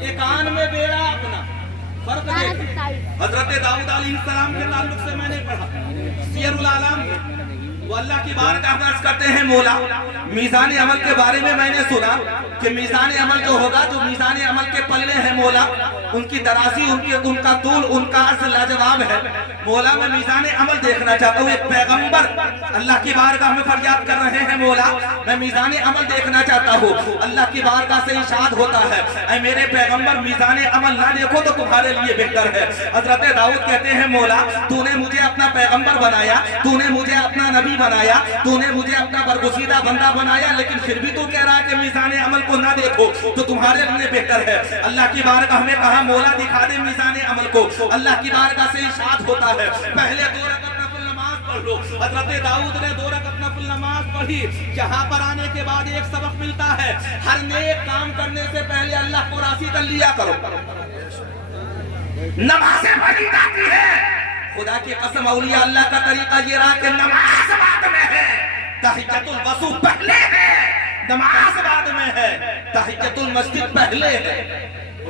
एक आन में बेड़ा अपना। फर्क देखिए, हजरत दाऊद अलैहिस्सलाम के ताल्लुक से मैंने पढ़ा सीयरुल आलाम में, वो अल्लाह की बारगाह में अर्ज करते हैं मौला मीज़ान अमल के बारे में मैंने सुना कि मीज़ान अमल जो होगा, जो मीज़ान अमल के पल्ले हैं मौला, उनकी दराजी, उनका तूल, उनका अर्ज लाजवाब है मौला। मैं मीज़ान अमल देखना चाहता हूँ। एक पैगंबर अल्लाह की बारगाह में फरियाद कर रहे हैं मौला, मैं मीज़ान अमल देखना चाहता हूँ। अल्लाह की बारगाह से इरशाद होता है, ऐ मेरे पैगंबर मीज़ान अमल ना देखो तो तुम्हारे लिए बेहतर है। हजरत दाऊद कहते हैं मौला तूने मुझे अपना पैगंबर बनाया, तूने मुझे अपना नबी बनाया, तूने मुझे अपना बरगुज़ीदा बंदा बनाया, लेकिन फिर भी तू कह रहा है कि मीज़ान अमल को ना देखो तो तुम्हारे लिए बेहतर है। अल्लाह की बारगाह में कहा मौला दिखा दे मीज़ान अमल को। अल्लाह की बारगाह से इरशाद होता है, पहले 2 रकात नफल नमाज पढ़ लो। हजरत दाऊद ने 2 रकात नफल नमाज पढ़ी। यहाँ पर आने के बाद एक सबक मिलता है, हर नेक काम करने से पहले अल्लाह को राज़ी कर लिया करो। नमाज़ें पढ़ी जाती है, खुदा की कसम औलिया अल्लाह का तरीका ये रहा कि नमाज बाद में है, तहिय्यतुल वज़ू पहले है, नमाज बाद में है, तहिय्यतुल मस्जिद पहले है।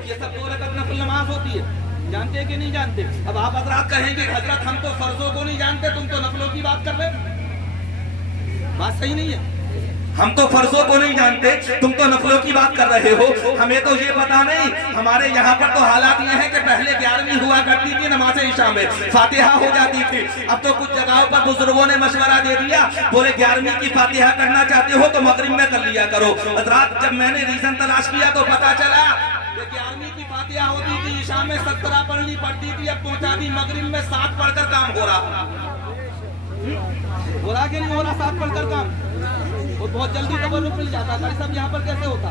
ये सब 2 रकात नफल नमाज होती है, जानते कि नहीं जानते? अब आप हजरत कहेंगे हजरत हम तो फर्जों को नहीं जानते, तुम तो नफलों की बात कर रहे हो। बात सही नहीं है, हम तो फर्जों को नहीं जानते, तुम तो नफलों की बात कर रहे हो। हमें तो ये पता नहीं, हमारे यहाँ पर तो हालात ये हैं कि पहले 11वीं हुआ करती थी नमाज़ इशा में, फातिहा हो जाती थी। अब तो कुछ जगहों पर बुजुर्गों ने मशवरा दे दिया, बोले 11वीं की फातिहा करना चाहते हो तो मगरिब में कर लिया करो। हजरात जब मैंने रीजन तलाश किया तो पता चला 11वीं की फातिहा होती थी, इशा में 17 पढ़नी पड़ती थी, अब पहुंचा दी मगरिब में 7 पढ़कर काम हो रहा। हो रहा कि नहीं हो रहा 7 पढ़कर काम? वो बहुत जल्दी तबर्रुक मिल जाता है। सब यहाँ पर कैसे होता?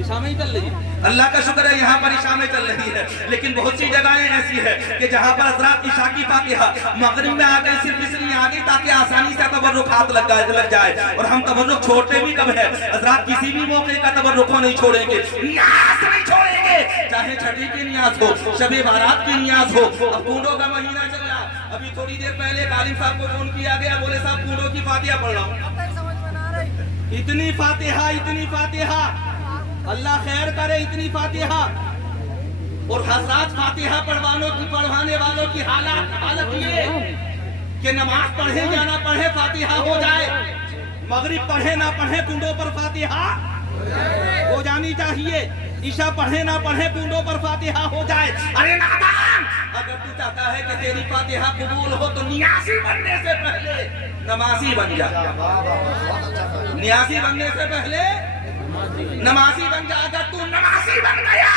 इशा में ही चल रही है। अल्लाह का शुक्र है यहाँ पर इशा में चल रही है, लेकिन बहुत सी जगहें ऐसी है कि जहाँ पर हजरात इशा की फातिहा मगरिब में आ गई, सिर्फ इसलिए आ गई ताकि आसानी से तबर्रुक हाथ लग जाए। और हम तबर्रुक छोड़ते भी कब है हजरात? किसी भी मौके का तबर्रुक नहीं छोड़ेंगे, नियाज़ नहीं छोड़ेंगे, चाहे छठी की नियाज़ हो, शबे बारात की नियाज़ हो। अब कूड़ों का महीना चल रहा, अभी थोड़ी देर पहले आलिम साहब को फोन किया गया, बोले साहब कूड़ों की फातिहा पढ़ रहा हूँ। इतनी फातिहा, अल्लाह खैर करे, इतनी फातिहा। और हजरात फातिहा पढ़वाने वालों की हालत ये कि नमाज पढ़े या ना पढ़े फातिहा हो जाए, मगरिब पढ़े ना पढ़े कुंडों पर फातिहा हो जानी चाहिए, ईशा पढ़े ना पढ़े कुंडों पर फातिहा हो जाए। अरे नादान, अगर तू चाहता है कि तेरी फातिहा कबूल हो तो नियाज़ी बनने से पहले नमाजी बन जा। नियाज़ी बनने से पहले नमाजी बन जा। अगर तू नमाजी बन गया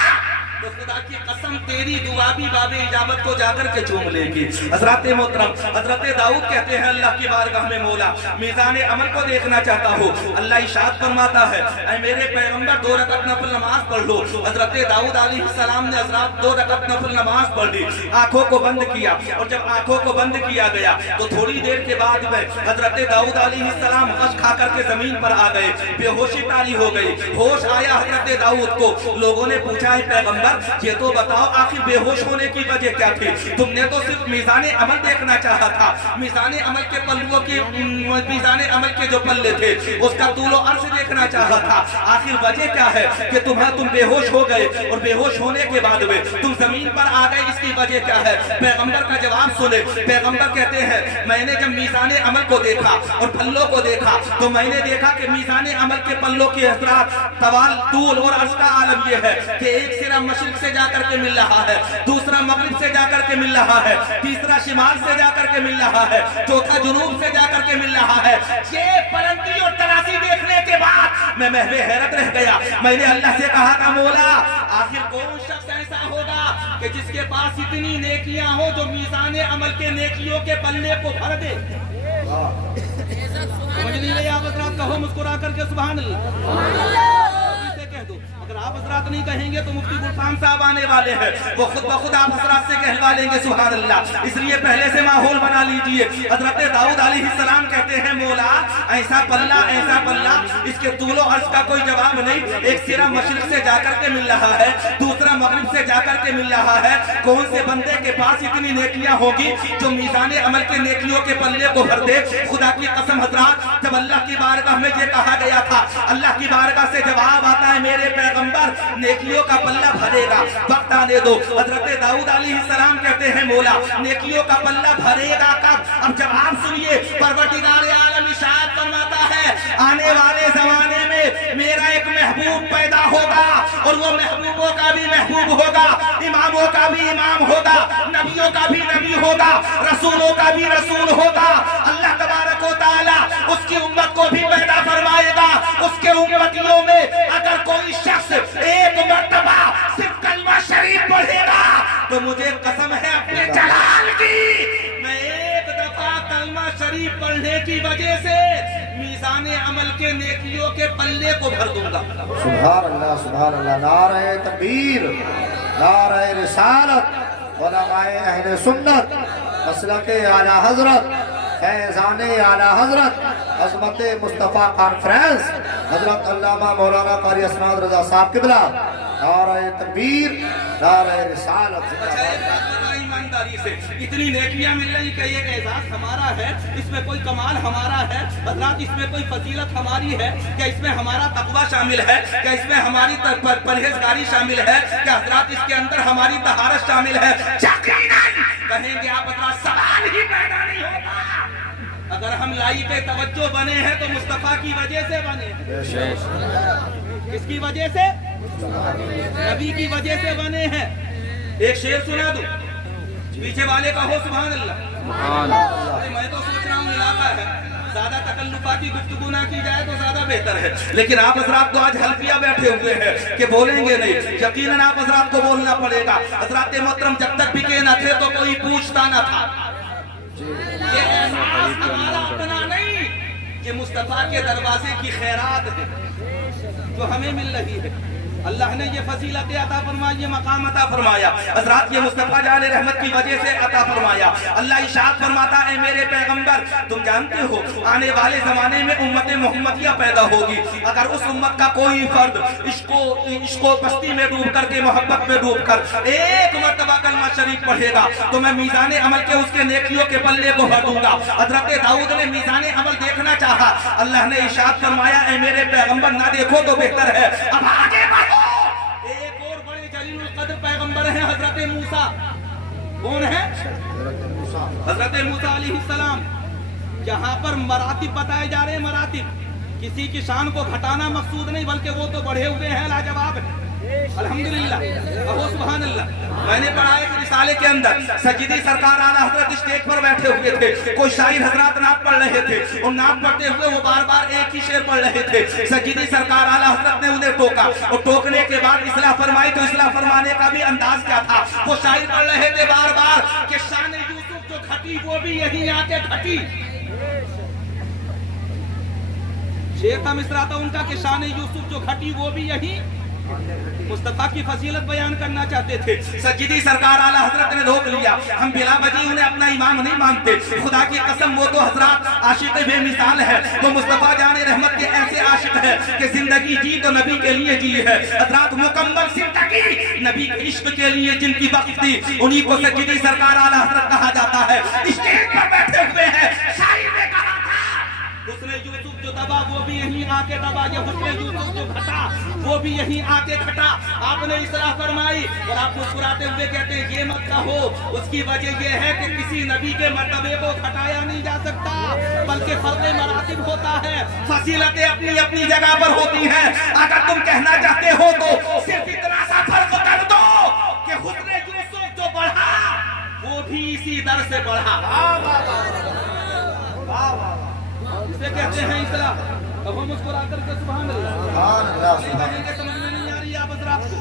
तो खुदा की कसम तेरी दुआ भी बाबे इजाबत को जाकर के चूम लेगी। हजरत मोहतरम हजरत दाऊद कहते हैं अल्लाह की बारगाह में मौला मीज़ान अमल को देखना चाहता हूँ। अल्लाह इरशाद फरमाता है, ऐ मेरे पैगंबर 2 रकात नफल नमाज पढ़ लो। हजरत दाऊद अलैहिस्सलाम ने हजरत 2 रकात नफल नमाज पढ़ ली, आंखों को बंद किया, और जब आंखों को बंद किया गया तो थोड़ी देर के बाद में हजरत दाऊद अलैहिस्सलाम हंस खा करके जमीन पर आ गए, बेहोशी तारी हो गई। होश आया हजरत दाऊद को। लोगों ने पूछा है पैगंबर ये तो बताओ आखिर बेहोश होने की वजह क्या थी? तुमने तो सिर्फ मीज़ान अमल देखना चाहा था, मीज़ान अमल के पल्लुओं की, मीज़ान अमल के जो पल्ले थे उसका तूलो अर्श देखना चाहा था। आखिर वजह क्या है कि तुम बेहोश हो गए, और बेहोश होने के बाद में तुम जमीन पर आ गए, इसकी वजह क्या है? पैगंबर का जवाब सुने। पैगंबर कहते हैं मैंने जब मीज़ान अमल को देखा और पल्लों को देखा तो मैंने देखा कि मीज़ान अमल के पल्लों की हजरात तवाल तूल और अर्श का आलम यह है कि एक सिरा मशरिक से जाकर के मिल रहा है, दूसरा मगरिब से जाकर के मिल रहा है, तीसरा शिमाल से जाकर के मिल रहा है, चौथा जुनूब से जाकर के मिल रहा है। ये बुलंदी और तरासी देखने के बाद मैं महवे हैरत रह गया। मैंने अल्लाह से कहा था मौला आखिर कौन शख्स ऐसा होगा कि जिसके पास इतनी नेकियां हो जो मीज़ान अमल के नेकियों के पल्ले को भर दे। समझ नहीं रहे आप हजरात? कहो मुस्कुरा करके सुभान अल्लाह। कह दो, अगर आप हजरात नहीं कहेंगे तो मुफ्ती गुलफाम साहब आने वाले हैं, वो खुद ब खुद आप हजरात से कहलवा लेंगे सुभान अल्लाह। इसलिए पहले से माहौल बना लीजिए। हजरत दाऊद अलैहिस्सलाम कहते हैं मौला ऐसा पल्ला इसके तूलो अर्श का कोई जवाब नहीं। एक सिरा मशरिक से जाकर के मिल रहा है, दूसरा मगरिब से जाकर के मिल रहा है। कौन से बंदे के पास इतनी नेकियां होगी जो मीज़ान अमल के नेकियों के पल्ले को भर दे? खुदा की कसम हजरात, जब अल्लाह की बारगाह में ये कहा गया था, अल्लाह की बारगाह से जवाब आता है मेरे पैगंबर अंदर नेकियों का पल्ला भरेगा। वक्त आने दो। हजरत दाऊद अलैहिस्सलाम कहते हैं मौला नेकियों का पल्ला भरेगा कब? अब जब आप सुनिए, परवरदिगार आलम इरशाद फरमाता है आने वाले जमाने में मेरा एक महबूब पैदा होगा और वो महबूबों का भी महबूब होगा, इमामों का भी इमाम होगा, नबियों का भी नबी होगा, रसूलों का भी रसूल होगा। अल्लाह तबारक व तआला उसकी उम्मत को भी पैदा फरमाएगा। उसके उम्मतियों में अगर कोई शख्स एक मर्तबा सिर्फ कलमा शरीफ पढ़ेगा तो मुझे कसम है अपने जलाल की, मैं एक दफा कलमा शरीफ पढ़ने की वजह से मीज़ाने अमल के नेकियों के पल्ले को भर दूंगा। सुभान अल्लाह, सुभान अल्लाह। नारे तकबीर, नारे रिसालत, उलमाए अहले सुन्नत, मसलके आला हजरत, फैज़ाने आला हजरत, अज़मत मुस्तफ़ा कॉन्फ्रेंस, हजरत अल्लामा मौलाना कारी असनाद रज़ा साहब किबला, नारे तकबीर, नारे रिसालत। अच्छा एक बात बताइए ईमानदारी से, इतनी नेकियां मिल रही कि ये एजाज हमारा है, इसमें कोई कमाल हमारा है हजरात, इसमें कोई फजीलत हमारी है क्या? इसमें हमारा तकवा शामिल है क्या? इसमें हमारी परहेजगारी शामिल है क्या हजरात? इसके अंदर हमारी तहारत शामिल है? यकीनन कहेंगे आप हजरात, सवाल ही पैदा नहीं होता। अगर हम लाई पे तवज्जो बने हैं तो मुस्तफा की वजह से बने हैं। किसकी वजह से? नबी की वजह से बने हैं। एक शेर सुना दूं, पीछे वाले का हो सुभान अल्लाह। मैं तो सोच रहा हूँ इलाका है, ज्यादा तकल्लुफाती गुफ्तगू ना की जाए तो ज्यादा बेहतर है, लेकिन आप हजरात तो आज हल्फिया बैठे हुए हैं कि बोलेंगे नहीं। यकीनन आप हजरात को बोलना पड़ेगा। हजरात मोहतरम जब तक बिके न थे तो कोई पूछता न था। ये एहसास हमारा अपना नहीं, ये मुस्तफा के दरवाजे की खैरात है जो हमें मिल रही है। अल्लाह ने ये फजीलत अता फरमाई, ये मकाम अता फरमाया हजरात, ये मुस्तफा जान रहमत की वजह से अता फरमाया। अल्लाह इरशाद फरमाता है मेरे पैगंबर तुम जानते हो आने वाले जमाने में उम्मत मोहम्मदिया पैदा होगी। अगर उस उम्मत का कोई फर्द इसको बस्ती में डूब करके मोहब्बत में डूब कर एक मर्तबा कलमा शरीफ पढ़ेगा तो मैं मीज़ाने अमल के उसके नेकियों के पल्ले को भर दूंगा। हजरत दाऊद ने मीज़ाने अमल देखना चाहा, अल्लाह ने इरशाद फरमाया ए मेरे पैगंबर ना देखो तो बेहतर है। अब आगे एक और बड़े जलीलुल कद्र पैगंबर हैं हजरत मूसा। कौन है? हजरत मूसा अलैहिस्सलाम। यहाँ पर मरातिब बताए जा रहे हैं, मरातिब। किसी की शान को घटाना मकसूद नहीं, बल्कि वो तो बढ़े हुए हैं, लाजवाब है। अल्हम्दुलिल्लाह, अहो सुभान अल्लाह। मैंने पढ़ा एक रिसाले के अंदर सजीदी सरकार आला हजरत स्टेज पर बैठे हुए थे, कोई शायर हजरात नात पढ़ रहे थे और नात पढ़ते हुए वो बार बार एक ही शेर पढ़ रहे थे। सजीदी सरकार आला हजरत ने उन्हें टोका और टोकने के बाद इस्लाह फरमाई तो इस्लाह फरमाने का भी अंदाज क्या था? वो शायर पढ़ रहे थे बार बार कि शान यूसुफ जो घटी वो भी यहीं आके घटी। शेर का मिसरा था उनका कि शान यूसुफ जो घटी वो भी यहीं मुस्तफा की फजीलत बयान करना चाहते थे। सजीदी सरकार आला हजरत ने रोक लिया। हम बिला वजह उन्हें अपना इमाम नहीं मानते, खुदा की कसम वो तो हजरात आशिक बेमिसाल है। वो मुस्तफा जाने रहमत के ऐसे आशिक है कि जिंदगी जी तो नबी के लिए जी है हजरात, मुकम्मल जिंदगी नबी के इश्क के लिए जिनकी वक्त थी उन्हीं को सजीदी सरकार आला हजरत कहा जाता है। स्टेज पर बैठे हुए हैं, शायर ने कहा था हुस्न यूसुफ जो दबा वो भी यहीं आके दबा, ये हुस्न यूसुफ जो घटा वो भी यहीं आके घटा। आपने इस्लाह फरमाई और आप मुस्कुराते हुए कहते हैं ये मत कहो, उसकी वजह ये है कि किसी नबी के मर्तबे को घटाया नहीं जा सकता, बल्कि फर्क मरातिब होता है, फजीलतें अपनी अपनी जगह पर होती हैं। अगर तुम कहना चाहते हो तो सिर्फ इतना सा फर्क कर दो कि हुस्न यूसुफ जो बढ़ा वो भी इसी दर से बढ़ा। इसे कहते हैं इस्लाह। अब हम मुस्कुरा करके सुभान अल्लाह, समझ में नहीं आ रही आप हजरात को,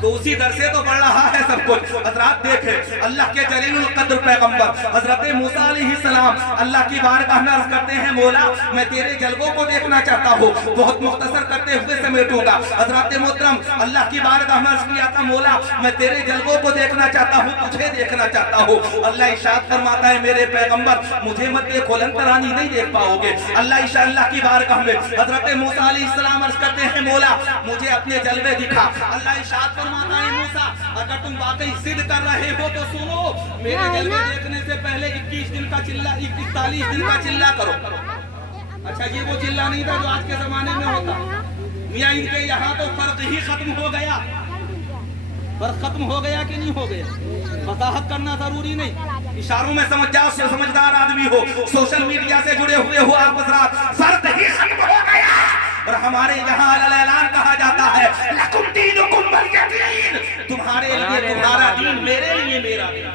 तो उसी दर से तो बढ़ रहा है सब कुछ। हजरात देखे अल्लाह के जलीलुल कद्र पैगंबर हजरत मूसा अलैहिस्सलाम अल्लाह की बारगाह में अर्ज करते हैं मौला मैं तेरे जलवों को देखना चाहता हूँ। बहुत मुख्तसर करते हुए समेटूंगा। हजरत मोहतरम अल्लाह की बारगाह में अर्ज किया था मौला मैं तेरे जलवों को देखना चाहता हूँ, तुझे देखना चाहता हूँ। अल्लाह इरशाद फरमाता है मेरे पैगंबर मुझे मत देखो, लंतरानी नहीं देख पाओगे। अल्लाह की बारगाह में हजरत मूसा अलैहिस्सलाम अर्ज करते हैं मौला मुझे अपने जलवे दिखा। अल्लाह इरशाद फरमाता है मूसा अगर तुम वाकई जिद कर रहे हो तो सुनो, मेरे जलवे देखने से पहले 41 दिन का चिल्ला 41 दिन का चिल्ला करो। अच्छा ये वो चिल्ला नहीं था जो आज के जमाने में होता, میاں ان کے یہاں تو فرق ہی ختم ہو گیا. فرق ختم ہو گیا کہ نہیں ہو گیا؟ وضاحت کرنا ضروری نہیں, اشاروں میں سمجھ جاؤ, سمجھدار آدمی ہو, سوشل میڈیا سے جڑے ہوئے ہو آپ حضرات, فرق ہی ختم ہو گیا. اور ہمارے یہاں اعلان کہا جاتا ہے لکم دینکم ولی دین, تمہارے لیے تمہارا دین, میرے لیے میرا دین.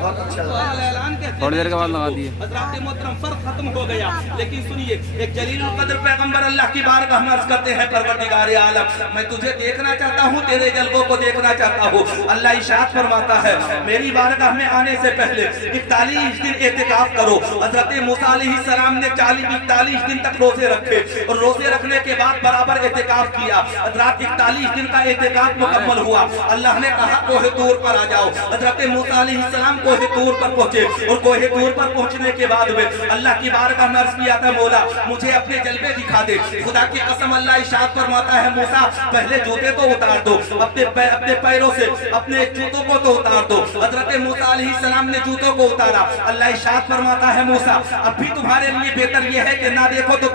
بہت اچھا. تھوڑی دیر کے بعد لگا دیے. حضرات محترم فرق ختم ہو گیا. لیکن سنیے, ایک جلیل القدر پیغمبر اللہ کی بارگاہ میں عرض کرتے ہیں پروردگار عالم میں تجھے دیکھنا چاہتا ہوں, تیرے جلووں کو دیکھنا چاہتا ہوں. اللہ ارشاد فرماتا ہے میری بارگاہ میں آنے سے پہلے 41 دن اعتکاف کرو. حضرت موسیٰ علیہ السلام نے 41 دن تک روزے رکھے اور روزے رکھنے کے بعد برابر اعتکاف کیا. حضرات 41 دن کا اعتکاف مکمل ہوا. اللہ نے کہا کوہ طور پر آ جاؤ. حضرت موسیٰ علیہ السلام کوہ طور پر پہنچے اور کوہ طور پر پہنچنے کے بعد میں اللہ کی بارگاہ میں عرض کیا تھا مولا مجھے اپنے جلوے دکھا دے. خدا کی قسم اللہ ارشاد فرماتا ہے موسیٰ پہلے جوتے تو اتار دو, اپنے پیروں سے اپنے جوتوں کو تو اتار دو. حضرت موسیٰ علیہ السلام نے جوتوں کو اتارا. اللہ ارشاد فرماتا ہے موسیٰ اب بھی تمہارے لیے بہتر یہ ہے کہ نہ دیکھو تو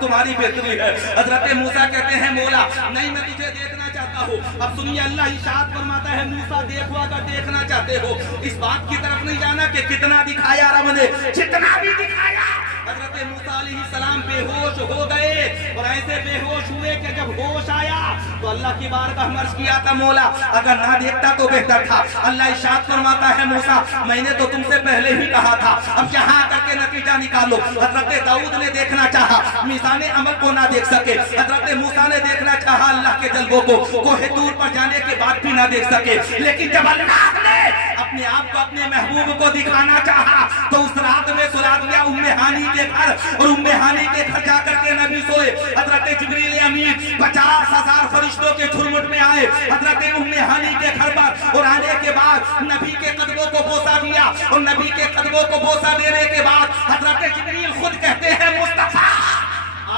تمہاری بہتری ہے. حضرت موسیٰ کہتے ہیں مولا نہیں میں تجھے دیکھنا چاہتا ہوں. اب سنیے اللہ ارشاد فرماتا ہے موسیٰ دیکھو اگر دیکھنا چاہتے ہو اس بات کی طرف نہیں جانا کہ کتنا دکھایا رب نے, جتنا بھی دکھایا. حضرت موسیٰ علیہ السلام بے ہوش ہو گئے اور ایسے بے ہوش ہوئے کہ جب ہوش آیا تو اللہ کی بارگاہ میں عرض کیا تھا مولا اگر نہ دیکھتا تو بہتر تھا. اللہ ارشاد فرماتا ہے موسیٰ میں نے تو تم سے پہلے ہی کہا تھا, اب یہاں آ کر کے نتیجہ نکالو. حضرت داؤد نے دیکھنا چاہا, میزان عمل کو نہ دیکھ سکے. حضرت موسیٰ نے دیکھنا چاہا اللہ کے جلووں کو, کوہ طور پر جانے کے بعد بھی نہ دیکھ سکے. لیکن جب اللہ نے اپنے آپ کو اپنے محبوب کو دکھانا چاہا تو اس رات میں سلا دیا ام ہانی کے گھر, اور ام ہانی کے گھر جا کر کے نبی سوئے. حضرت جبریل امین 50,000 فرشتوں کے جھرمٹ میں آئے حضرت ام ہانی کے گھر پر, اور آنے کے بعد نبی کے قدموں کو بوسہ دیا, اور نبی کے قدموں کو بوسہ دینے کے بعد حضرت جبریل خود کہتے ہیں مصطفیٰ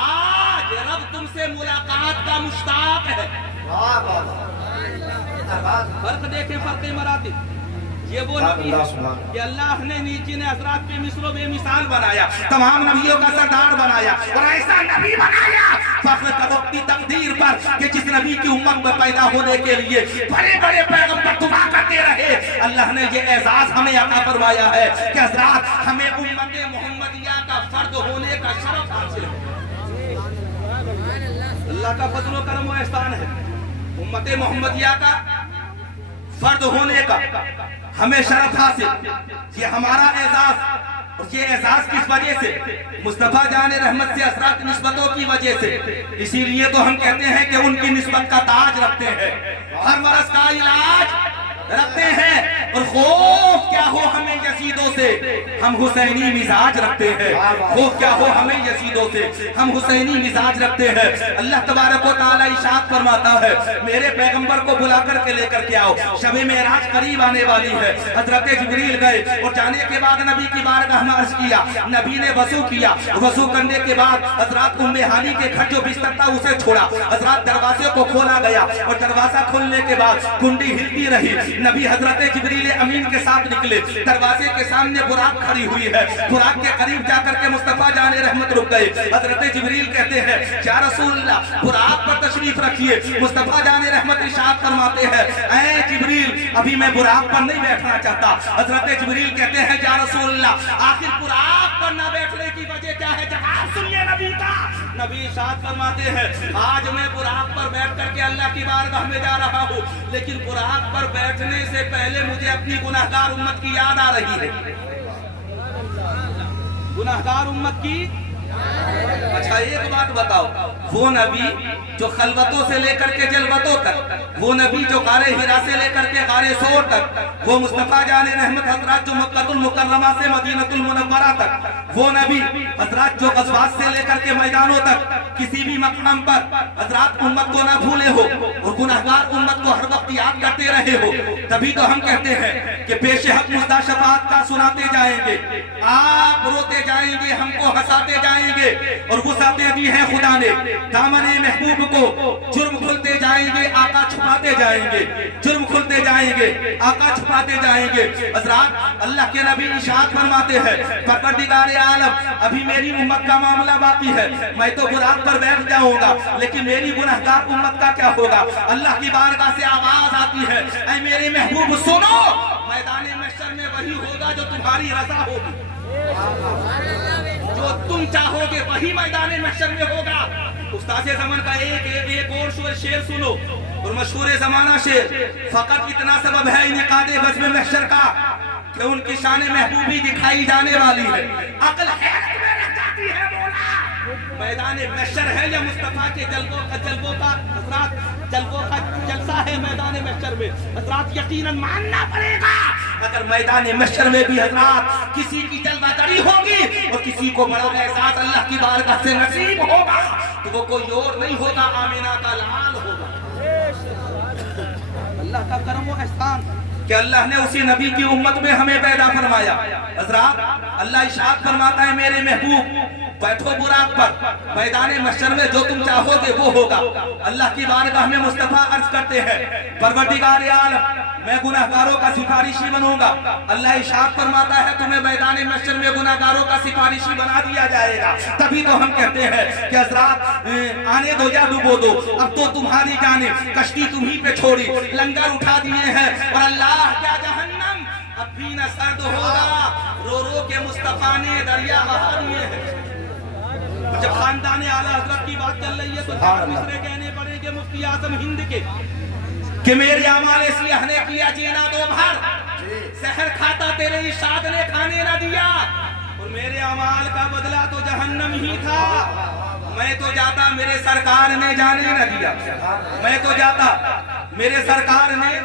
آج رب تم سے ملاقات کا مشتاق ہے. فرق دیکھیں, فرق مراتب. یہ وہ نبی ہے کہ اللہ نے نیچے نے حضرات پہ مثل و بے مثال بنایا, تمام نبیوں کا سردار بنایا, اور ایسا نبی بنایا فخر کرو اپنی تقدیر پر کہ جس نبی کی امت میں پیدا ہونے کے لیے بڑے بڑے پیغمبر دعا کرتے رہے. اللہ نے یہ اعزاز ہمیں عطا فرمایا ہے کہ حضرات ہمیں امت محمدیہ کا فرد ہونے کا شرف حاصل ہے. اللہ کا فضل و کرم و احسان ہے. امت محمدیہ کا فرد ہونے کا ہمیں شرف حاصل, یہ ہمارا اعزاز. اور یہ اعزاز کس وجہ سے؟ مصطفیٰ جان رحمت سے حضرات نسبتوں کی وجہ سے. اسی لیے تو ہم کہتے ہیں کہ ان کی نسبت کا تاج رکھتے ہیں, ہر مرض کا علاج رکھتے ہیں, اور خوف کیا ہو ہمیں یزیدوں سے ہم حسینی مزاج رکھتے ہیں. خوف کیا ہو ہمیں یزیدوں سے ہم حسینی مزاج رکھتے ہیں. اللہ تبارک و تعالی ارشاد فرماتا ہے میرے پیغمبر کو بلا کر کے لے کر کے آؤ, شب معراج قریب آنے والی ہے. حضرت جبریل گئے اور جانے کے بعد نبی کی بارگاہ میں عرض کیا, نبی نے وضو کیا, وضو کرنے کے بعد حضرات ام ہانی کے گھر جو بستر تھا اسے چھوڑا. حضرات دروازے کو کھولا گیا اور دروازہ کھولنے کے بعد کنڈی ہلتی رہی. نبی حضرت جبریل امین کے ساتھ نکلے, دروازے کے سامنے براق کھڑی ہوئی ہے, براق کے قریب جا کر کے مصطفیٰ جان رحمت رک گئے. حضرت جبریل کہتے ہیں یا رسول اللہ براق پر تشریف رکھیے. مصطفیٰ جان رحمت ارشاد فرماتے ہیں اے جبریل ابھی میں براق پر نہیں بیٹھنا چاہتا. حضرت جبریل کہتے ہیں یا رسول اللہ آخر براق پر نہ بیٹھنے کی وجہ کیا ہے؟ جواب سنیے نبی کا. نبی ارشاد فرماتے ہیں آج میں براق پر بیٹھ کر کے اللہ کی بارگاہ میں جا رہا ہوں, لیکن براق پر بیٹھنے سے پہلے مجھے اپنی گناہگار امت کی یاد آ رہی ہے. گناہگار امت کی. اچھا ایک بات بتاؤ, وہ نبی جو خلوتوں سے لے کر کے جلوتوں تک, وہ نبی جو غار ہرا سے لے کر کے غار ثور تک, وہ مصطفیٰ جان رحمت حضرات جو مکہ المکرمہ سے مدینہ المنورہ تک, وہ نبی حضرات جو غزوات سے لے کر کے میدانوں تک کسی بھی مقام پر حضرات امت کو نہ بھولے ہو اور گناہگار امت کو ہر وقت یاد کرتے رہے ہو. تبھی تو ہم کہتے ہیں کہ پیش حق مزدہ شفاعت کا سناتے جائیں گے, آپ روتے جائیں گے, ہم کو ہنساتے جائیں گے, اور وسعتیں دی ہیں خدا نے دامن محبوب کو, جرم کھلتے جائیں جائیں گے آقا چھپاتے جائیں گے, جرم کھلتے جائیں گے آقا چھپاتے جائیں گے. حضرات اللہ کے نبی ارشاد فرماتے ہیں پروردگار عالم ابھی میری امت کا معاملہ باقی ہے, میں تو براق پر بیٹھ جاؤں گا لیکن میری گنہگار امت کا کیا ہوگا. اللہ کی بارگاہ سے آواز آتی ہے اے میرے محبوب سنو, میدان محشر میں وہی ہوگا جو تمہاری رضا ہوگی, جو تم چاہو گے وہی میدان محشر میں ہوگا. استاد زمان کا ایک اور شعر سنو اور مشہور زمانہ شعر, فقط اتنا سبب ہے انعقاد بزم محشر کا کہ ان کی شان محبوبی دکھائی جانے والی ہے, عقل حیرت میں رہ جاتی ہے مولا. میدان محشر ہے یا مصطفیٰ کے جلووں کا حضرات جلووں کا جلسہ ہے میدان محشر میں. حضرات یقیناً ماننا پڑے گا اگر میدان محشر میں بھی حضرات کسی کی جلوہ گری ہوگی اور کسی کو بڑا احساس اللہ کی بارگاہ سے نصیب ہوگا تو وہ کوئی اور نہیں ہوگا, آمینہ کا لال ہوگا. اللہ کا کرم و احسان کہ اللہ نے اسی نبی کی امت میں ہمیں پیدا فرمایا. حضرات اللہ ارشاد فرماتا ہے میرے محبوب بیٹھو براق پر, میدان محشر میں جو تم چاہو گے وہ ہوگا. اللہ کی بارگاہ میں مصطفیٰ عرض کرتے ہیں پروردگار عالم میں گناہگاروں کا سفارشی بنوں گا. اللہ ارشاد فرماتا ہے تمہیں میدان محشر میں گناہگاروں کا سفارشی بنا دیا جائے گا. تبھی تو ہم کہتے ہیں کہ حضرات آنے دو یا ڈوبو دو, اب تو تمہاری جانب کشتی تمہیں پہ چھوڑی, لنگر اٹھا دیے ہیں اور اللہ کیا جہنم اب بھی نہ سرد ہوگا, رو رو کے مصطفیٰ نے دریا بہا دیے ہیں. جب خاندان اعلیٰ حضرت کی بات چل رہی ہے تو چار مصرے کہنے پڑیں گے مفتی اعظم ہند کے کہ میرے اعمال سیاہ نے کیا جینا دو بھر, سحر کھاتا تیرے ارشاد نے کھانے نہ دیا, اور میرے اعمال کا بدلہ تو جہنم ہی تھا. میں تو جاتا میرے سرکار نے جانے نہ دیا, میں تو جاتا میرے سرکار نے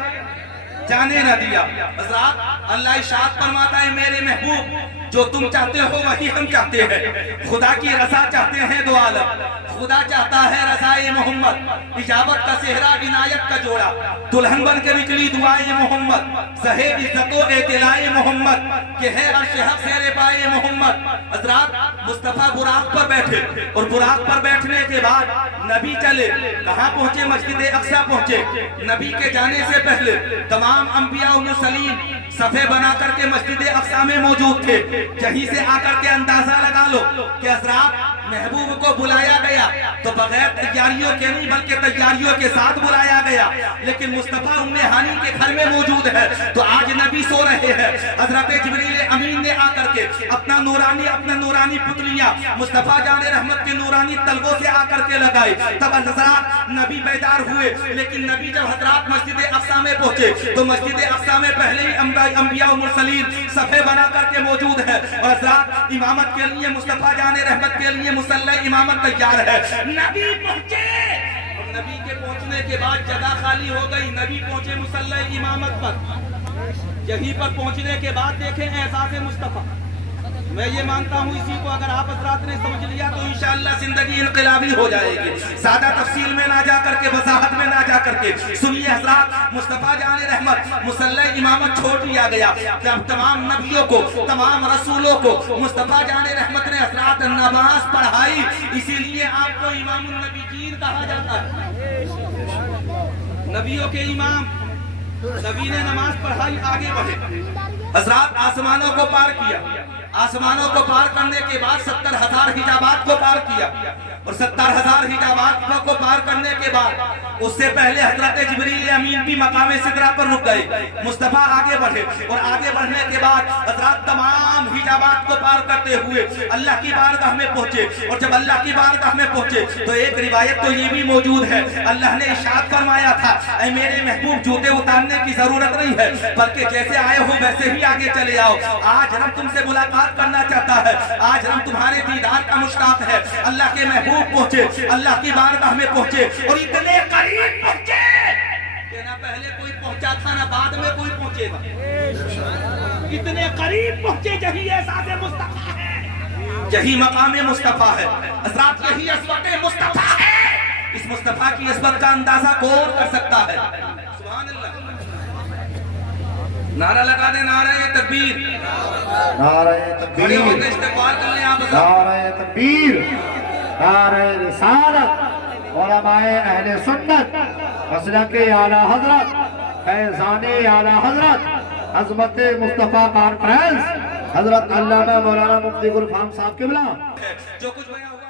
جانے نہ دیا. حضرات اللہ ارشاد فرماتا ہے میرے محبوب جو تم چاہتے ہو وہی ہم چاہتے ہیں. خدا کی رضا چاہتے ہیں دو عالم, خدا چاہتا ہے رضائے محمد, اجابت کا صحرا عنایت کا جوڑا, دلہن بن کے نکلی دعائے محمد, صحیح عزت و اعتلائے محمد کہ ہے عرش حق سیر پائے محمد. حضرات مصطفیٰ براق پر بیٹھے اور براق پر بیٹھنے کے بعد نبی چلے, کہاں پہنچے؟ مسجد اقصی پہنچے. نبی کے جانے سے پہلے تمام انبیاء و مرسلین صفے بنا کر کے مسجد اقصی میں موجود تھے. یہیں سے آ کر کے اندازہ لگا لو کہ حضرات محبوب کو بلایا گیا تو بغیر تیاریوں کے نہیں بلکہ تیاریوں کے ساتھ بلایا گیا, لیکن مصطفیٰ ام ہانی کے گھر میں موجود ہے تو آج نبی سو رہے ہیں. حضرت جبریل امین نے آ کر کے اپنا نورانی پتلیاں مصطفیٰ جان رحمت کے نورانی تلووں سے آ کر کے لگائے. تب حضرات نبی بیدار ہوئے, لیکن نبی جب حضرات مسجد اقصی میں پہنچے تو مسجد اقصی میں پہلے ہی انبیاء و مرسلین صفے بنا کر کے موجود ہے اور حضرات امامت کے لیے مصطفیٰ جان رحمت کے لیے مسلح امامت تیار ہے. نبی پہنچے اور نبی کے پہنچنے کے بعد جگہ خالی ہو گئی. نبی پہنچے مسلح امامت پر, یہیں پر پہنچنے کے بعد دیکھیں احساس مصطفیٰ. میں یہ مانتا ہوں اسی کو اگر آپ حضرات نے سمجھ لیا تو انشاءاللہ زندگی انقلابی ہو جائے گی. زیادہ تفصیل میں نہ جا کر کے, وضاحت میں نہ جا کر کے سنیے حضرات, مصطفیٰ جان رحمت مسلح امامت چھوڑ دیا گیا. جب تمام نبیوں کو تمام رسولوں کو مصطفیٰ جان رحمت نے حضرات نماز پڑھائی, اسی لیے آپ کو امام النبیین کہا جاتا ہے. نبیوں کے امام, نبی نے نماز پڑھائی, آگے بڑھے. حضرات آسمانوں کو پار کیا, آسمانوں کو پار کرنے کے بعد 70,000 حجابات کو پار کیا اور 70,000 حجابات کو پار کرنے کے بعد اس سے پہلے حضرت جبریل امین بھی مقام سدرہ پر رک گئے. مصطفیٰ آگے بڑھے اور آگے بڑھنے کے بعد حضرات تمام حجابات کو پار کرتے ہوئے اللہ کی بارگاہ میں پہنچے. اور جب اللہ کی بارگاہ میں پہنچے تو ایک روایت تو یہ بھی موجود ہے, اللہ نے ارشاد فرمایا تھا اے میرے محبوب جوتے اتارنے کی ضرورت نہیں ہے بلکہ جیسے آئے ہو ویسے ہی آگے چلے آؤ. آج ہم تم سے ملاقات کرنا چاہتا ہے, آج ہم تمہارے دیدار کا مشتاق ہے. اللہ کے محبوب پہنچے, اللہ کی بارگاہ میں پہنچے اور اتنے قریب پہنچے کہ نہ پہلے کوئی پہنچا تھا نہ بعد میں کوئی پہنچے گا. اتنے قریب پہنچے, یہی احساس مصطفیٰ ہے, یہی مقام مصطفیٰ ہے. حضرات یہی عظمت مصطفیٰ ہے. اس مصطفیٰ کی عظمت کا اندازہ کون کر سکتا ہے؟ سبحان اللہ. نعرہ لگا دیں, نعرہ تکبیر, نعرہ کھڑے ہو تکبیر, کے استغفار کر لیں آپ. نعرہ تکبیر, نعرہ رسالت, علماء اہل سنت مسلک اعلیٰ حضرت فیضان اعلیٰ حضرت عظمت مصطفیٰ کانفرنس حضرت علامہ مولانا مفتی گل فہم صاحب قبلہ جو کچھ بیان ہوا